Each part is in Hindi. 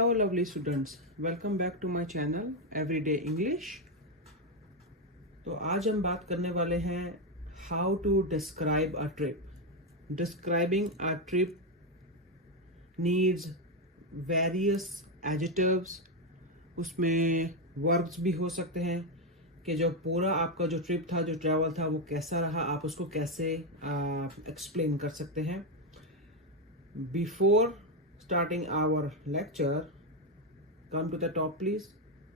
Hello lovely students, welcome back to my channel Everyday English। तो आज हम बात करने वाले हैं how to describe a trip। Describing a trip needs various adjectives, उसमें verbs भी हो सकते हैं कि जो पूरा आपका जो ट्रिप था, जो ट्रैवल था, वो कैसा रहा, आप उसको कैसे एक्सप्लेन कर सकते हैं। Before starting our lecture, come to the top please,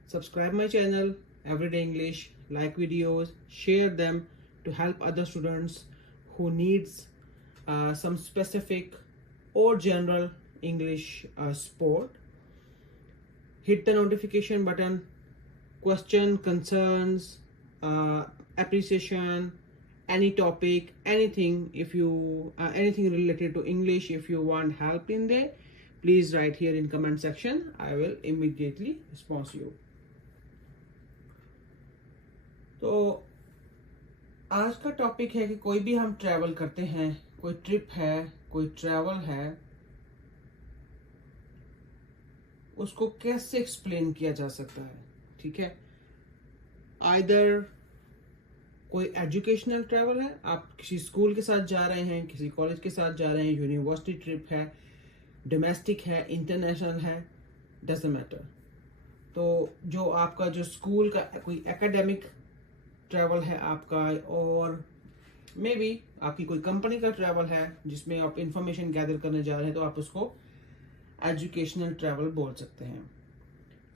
subscribe my channel Everyday English, like videos, share them to help other students who needs some specific or general English support. Hit the notification button, question, concerns, appreciation, any topic, anything, if you anything related to English, if you want help in there, please write here in comment section. I will immediately respond to you. तो आज का टॉपिक है कि कोई भी हम ट्रैवल करते हैं, कोई ट्रिप है, कोई ट्रैवल है, उसको कैसे एक्सप्लेन किया जा सकता है। ठीक है, आइदर कोई एजुकेशनल ट्रैवल है, आप किसी स्कूल के साथ जा रहे हैं, किसी कॉलेज के साथ जा रहे हैं, यूनिवर्सिटी ट्रिप है, डोमेस्टिक है, इंटरनेशनल है, डजंट मैटर। तो जो आपका जो स्कूल का कोई एकेडमिक ट्रैवल है आपका, और मे बी आपकी कोई कंपनी का ट्रैवल है जिसमें आप इंफॉर्मेशन गैदर करने जा रहे हैं, तो आप उसको एजुकेशनल ट्रैवल बोल सकते हैं।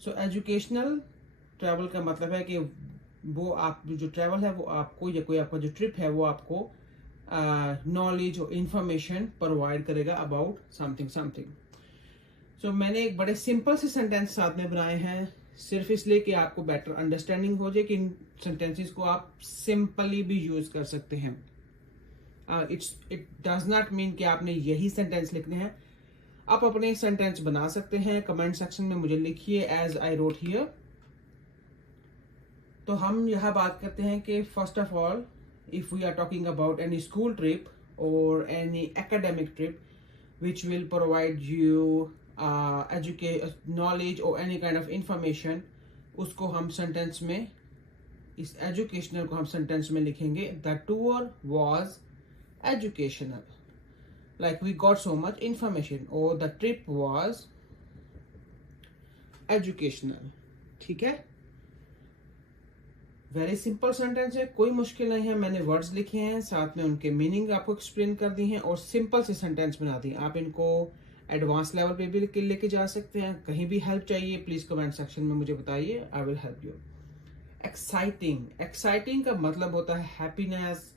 सो एजुकेशनल ट्रैवल का मतलब है कि वो आप जो ट्रैवल है वो आपको, या कोई आपका जो ट्रिप है वो आपको नॉलेज और इंफॉर्मेशन प्रोवाइड करेगा अबाउट समथिंग। सो मैंने एक बड़े सिंपल से सेंटेंस साथ में बनाए हैं, सिर्फ इसलिए कि आपको बेटर अंडरस्टैंडिंग हो जाए कि इन सेंटेंसेस को आप सिंपली भी यूज कर सकते हैं। इट डज नॉट मीन कि आपने यही सेंटेंस लिखने हैं, आप अपने सेंटेंस बना सकते हैं। कमेंट सेक्शन में मुझे लिखिए एज आई रोट हियर। तो हम यहाँ बात करते हैं कि first of all, if we are talking about any school trip or any academic trip which will provide you knowledge or any kind of information, उसको हम सेंटेंस में, इस एजुकेशनल को हम सेंटेंस में लिखेंगे the tour was educational, like we got so much information, or the trip was educational। ठीक है, वेरी सिंपल सेंटेंस है, कोई मुश्किल नहीं है। मैंने वर्ड्स लिखे हैं, साथ में उनके मीनिंग आपको एक्सप्लेन कर दी हैं, और सिंपल से सेंटेंस बना दी। आप इनको एडवांस लेवल पे भी लेके जा सकते हैं। कहीं भी हेल्प चाहिए प्लीज कमेंट सेक्शन में मुझे बताइए, I will help you. Exciting का मतलब होता है हैप्पीनेस,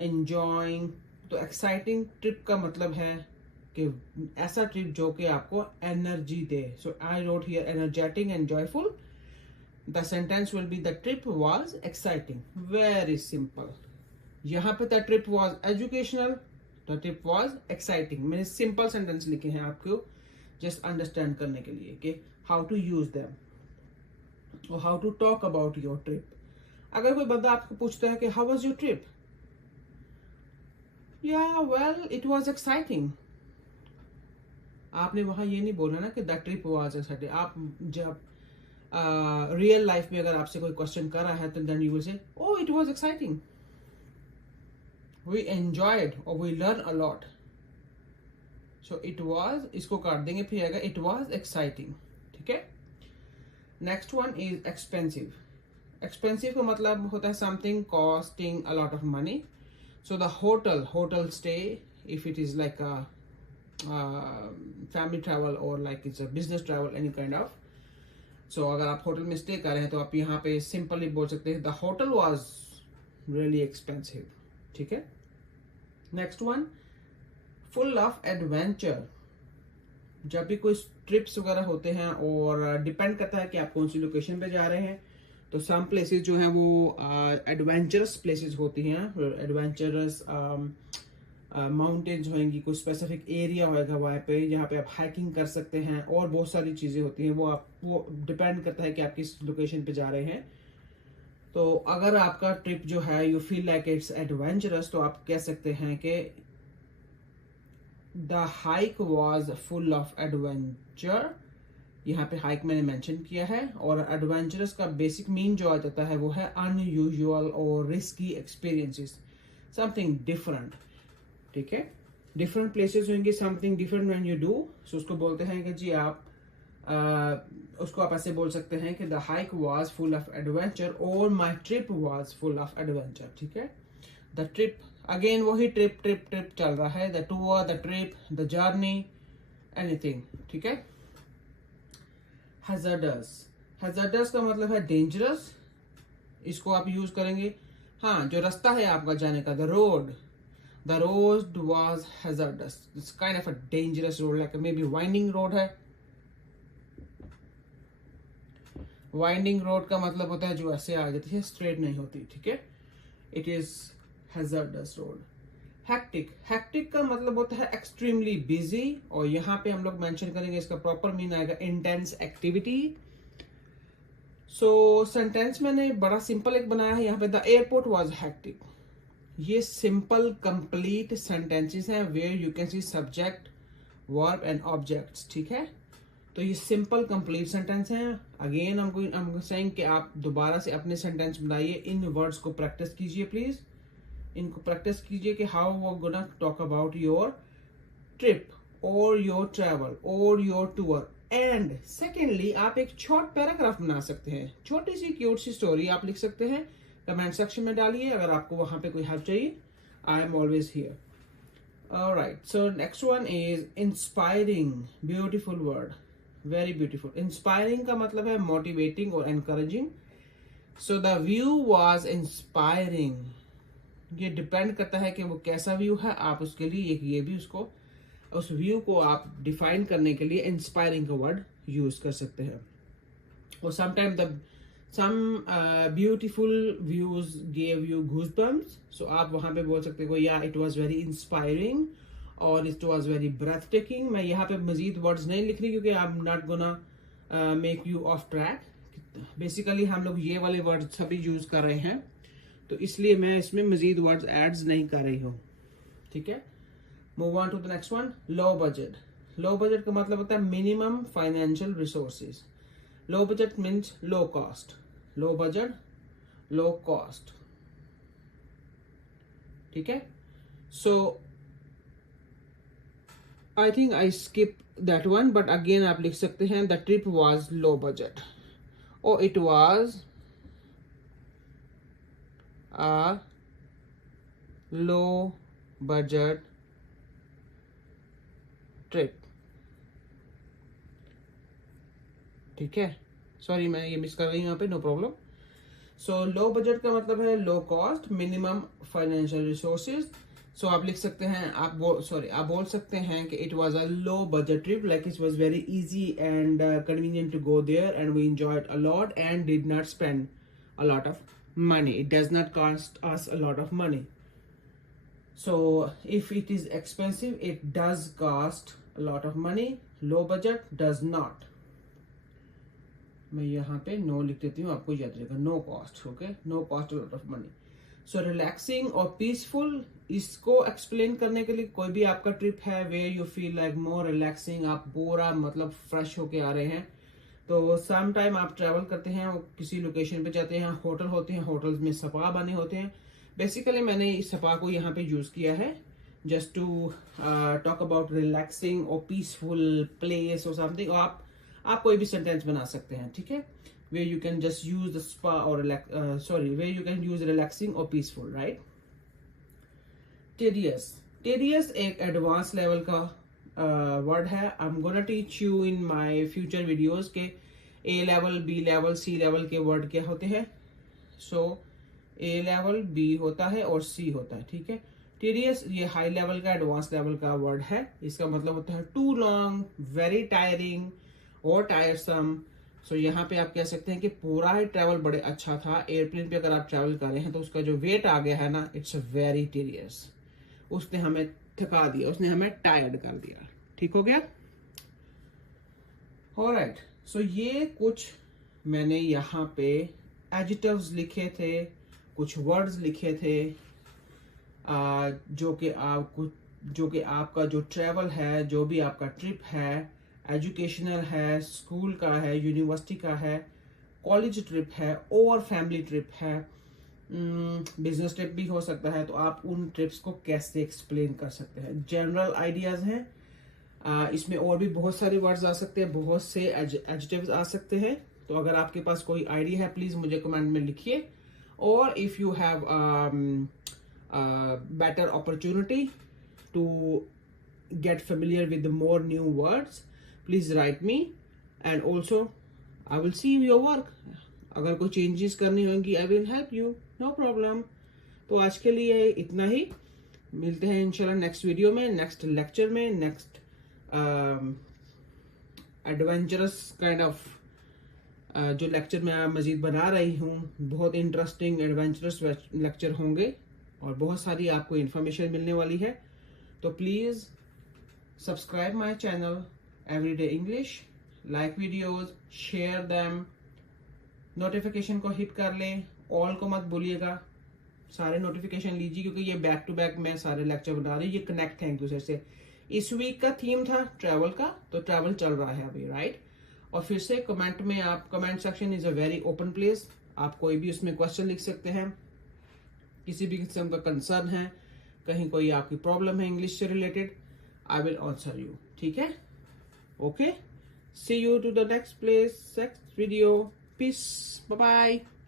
एंजॉयिंग। तो एक्साइटिंग ट्रिप का मतलब है कि ऐसा ट्रिप जो कि आपको energy they. So I wrote here energetic and joyful. The sentence will be the trip was exciting. Very simple. यहाँ पे the trip was educational, the trip was exciting। मैंने simple sentence लिखे हैं आपको just understand करने के लिए कि how to use them or how to talk about your trip। अगर कोई बंदा आपको पूछता है कि how was your trip? Yeah, well, it was exciting। आपने वहां ये नहीं बोलना ना कि the trip was exciting। आप जब रियल लाइफ में अगर आपसे कोई क्वेश्चन कर रहा है तो then you will say, oh it was exciting, we enjoyed और we learn a lot. So it was, इसको काट देंगे, फिर आएगा इट वाज एक्साइटिंग। ठीक है, next one is expensive. Expensive का मतलब होता है something costing a lot of money. So the hotel stay, if it is like a family travel और like it's a business travel, any kind of. So अगर आप होटल में स्टे कर रहे हैं तो आप यहाँ पे सिंपली बोल सकते हैं the hotel was really expensive. ठीक है, next one, full of adventure. जब भी कोई ट्रिप्स वगैरह होते हैं, और डिपेंड करता है कि आप कौन सी लोकेशन पे जा रहे हैं, तो सम प्लेसेस जो हैं वो एडवेंचरस प्लेसेस होती हैं। एडवेंचरस माउंटेन्स होंगी, कोई स्पेसिफिक एरिया होगा वहाँ पे जहाँ पे आप हाइकिंग कर सकते हैं, और बहुत सारी चीज़ें होती हैं। वो डिपेंड करता है कि आप किस लोकेशन पे जा रहे हैं। तो अगर आपका ट्रिप जो है you feel like it's adventurous, तो आप कह सकते हैं कि the hike was full of adventure यहाँ पे हाइक मैंने मेंशन किया है। और एडवेंचरस का बेसिक मीन जो आ जाता है वो है अनयूजुअल और रिस्की एक्सपीरियंसेस, समथिंग डिफरेंट। ठीक है, डिफरेंट प्लेसेस होंगे, something different when you do, so उसको बोलते हैं कि जी आप उसको आप ऐसे बोल सकते हैं कि the hike was full of adventure और my trip was full of adventure. ठीक है, द ट्रिप, अगेन वही ट्रिप ट्रिप ट्रिप चल रहा है, the tour, the trip, the journey, anything. ठीक है। हैजर्डस, हैजर्डस का मतलब है डेंजरस, इसको आप यूज करेंगे। हाँ, जो रास्ता है आपका जाने का, the road was hazardous, it's kind of a dangerous road, like may be winding road है। वाइंडिंग रोड का मतलब होता है जो ऐसे आ जाती है, स्ट्रेट नहीं होती। ठीक है, it is hazardous road. Hectic, hectic का मतलब होता है एक्सट्रीमली बिजी, और यहाँ पे हम लोग मेंशन करेंगे इसका प्रॉपर मीन आएगा इंटेंस एक्टिविटी। सो सेंटेंस मैंने बड़ा सिंपल एक बनाया है यहाँ पे, द एयरपोर्ट वाज हैक्टिक। ये सिंपल कंप्लीट सेंटेंसेस हैं where you can see subject, verb and objects. ठीक है, तो ये सिंपल कंप्लीट सेंटेंस हैं। अगेन हमको सेइंग कि आप दोबारा से अपने सेंटेंस बनाइए, इन वर्ड्स को प्रैक्टिस कीजिए प्लीज, इनको प्रैक्टिस कीजिए कि हाउ वो gonna talk about your trip और योर ट्रैवल और योर टूर। एंड सेकेंडली आप एक शॉर्ट पैराग्राफ बना सकते हैं, छोटी सी क्यूट सी स्टोरी आप लिख सकते हैं, कमेंट सेक्शन में डालिए अगर आपको वहां पे कोई हेल्प चाहिए। I am always here. Alright, so next one is inspiring, beautiful word, very beautiful. Inspiring का मतलब है मोटिवेटिंग और encouraging. So the view was inspiring, ये डिपेंड करता है कि वो कैसा व्यू है। आप उसके लिए एक ये भी उसको, उस व्यू को आप डिफाइन करने के लिए इंस्पायरिंग का वर्ड यूज कर सकते हैं। और sometime the some beautiful views gave you goosebumps, so आप वहां पे बोल सकते हो या इट वाज वेरी इंस्पायरिंग और it was very breathtaking. मैं यहाँ पे मजीद वर्ड्स नहीं लिख रही क्योंकि I am not gonna make you off track. Basically हम लोग ये वाले वर्ड सभी यूज कर रहे हैं, तो इसलिए मैं इसमें मजीद वर्ड्स एड्स नहीं कर रही हूँ। ठीक है, move on to the next one, low budget. Low budget का मतलब होता है minimum financial resources. Low budget means low cost, low budget, low cost. ठीक है, so I think I skip that one, but again आप लिख सकते हैं the trip was low budget और it was a low budget trip. ठीक है, सॉरी मैं ये मिस कर रही हूँ यहाँ पे, no problem. So low budget का मतलब है low cost, minimum financial resources. So आप लिख सकते हैं, आप बोल सकते हैं कि it was a low budget trip, like it was very easy and convenient to go there and we enjoyed a lot and did not spend a lot of money. It does not cost us a lot of money. So if it is expensive, it does cost a lot of money. Low budget does not. मैं यहाँ पे नो लिख देती हूँ, आपको याद रहेगा, no cost. Okay, no cost a lot of money. So relaxing और पीसफुल, इसको एक्सप्लेन करने के लिए कोई भी आपका ट्रिप है where you feel like more relaxing, आप पूरा मतलब फ्रेश होके आ रहे हैं, तो सम टाइम आप ट्रैवल करते हैं, किसी लोकेशन पे जाते हैं, होटल होते हैं, होटल्स में स्पा बने होते हैं। बेसिकली मैंने इस स्पा को यहाँ पे यूज किया है just to talk about relaxing और पीसफुल प्लेस और समथिंग। और आप कोई भी सेंटेंस बना सकते हैं। ठीक है, way you can just use the spa और way you can use relaxing और पीसफुल, राइट। टेडियस, टेडियस एक एडवांस लेवल का वर्ड है। I am gonna teach you in my future videos के A level, B level, C level के वर्ड क्या होते हैं। सो ए लेवल, बी होता है और सी होता है। ठीक है, टीडियस ये हाई लेवल का, एडवांस लेवल का वर्ड है। इसका मतलब होता है टू लॉन्ग, वेरी टायरिंग और टायरसम। सो यहाँ पे आप कह सकते हैं कि पूरा ही ट्रैवल बड़े अच्छा था। एयरप्लेन पे अगर आप ट्रैवल कर रहे हैं तो उसका जो वेट आ गया है ना, इट्स वेरी टीडियस, उसने हमें थका दिया, उसने हमें टायर्ड कर दिया। ठीक हो गया, ऑलराइट। सो ये कुछ मैंने यहाँ पे एडजेक्टिव्स लिखे थे, कुछ वर्ड्स लिखे थे जो कि आपका जो ट्रैवल है, जो भी आपका ट्रिप है, एजुकेशनल है, स्कूल का है, यूनिवर्सिटी का है, कॉलेज ट्रिप है और फैमिली ट्रिप है, बिजनेस ट्रिप भी हो सकता है। तो आप उन ट्रिप्स को कैसे एक्सप्लेन कर सकते हैं। जनरल आइडियाज हैं, इसमें और भी बहुत सारे वर्ड्स आ सकते हैं, बहुत से एडजेक्टिव्स आ सकते हैं। तो अगर आपके पास कोई आइडिया है प्लीज मुझे कमेंट में लिखिए। और if you have better opportunity to get familiar with the more new words, please write me and also I will see your work. अगर कोई चेंजेस करनी होंगी I will help you, no problem. तो आज के लिए इतना ही, मिलते हैं इंशाल्लाह नेक्स्ट वीडियो में, नेक्स्ट लेक्चर में, नेक्स्ट एडवेंचरस काइंड ऑफ जो लेक्चर मैं मजीद बना रही हूँ, बहुत इंटरेस्टिंग एडवेंचरस लेक्चर होंगे और बहुत सारी आपको इंफॉर्मेशन मिलने वाली है। तो please subscribe my channel Everyday English, like videos, share them, notification को हिट कर लें, ऑल को मत भूलिएगा, सारे नोटिफिकेशन लीजिए क्योंकि ये बैक टू बैक मैं सारे लेक्चर बना रही हूँ, ये कनेक्ट है एक दूसरे से। इस वीक का थीम था ट्रैवल का, तो ट्रैवल चल रहा है अभी, राइट। और फिर से कमेंट में आप, comment section is a very open place, आप कोई भी उसमें क्वेश्चन लिख सकते हैं, किसी भी किस्म का कंसर्न है, कहीं कोई आपकी प्रॉब्लम है इंग्लिश से related, I will answer you. ठीक है? Okay? See you to the next place, next video. Peace. Bye bye.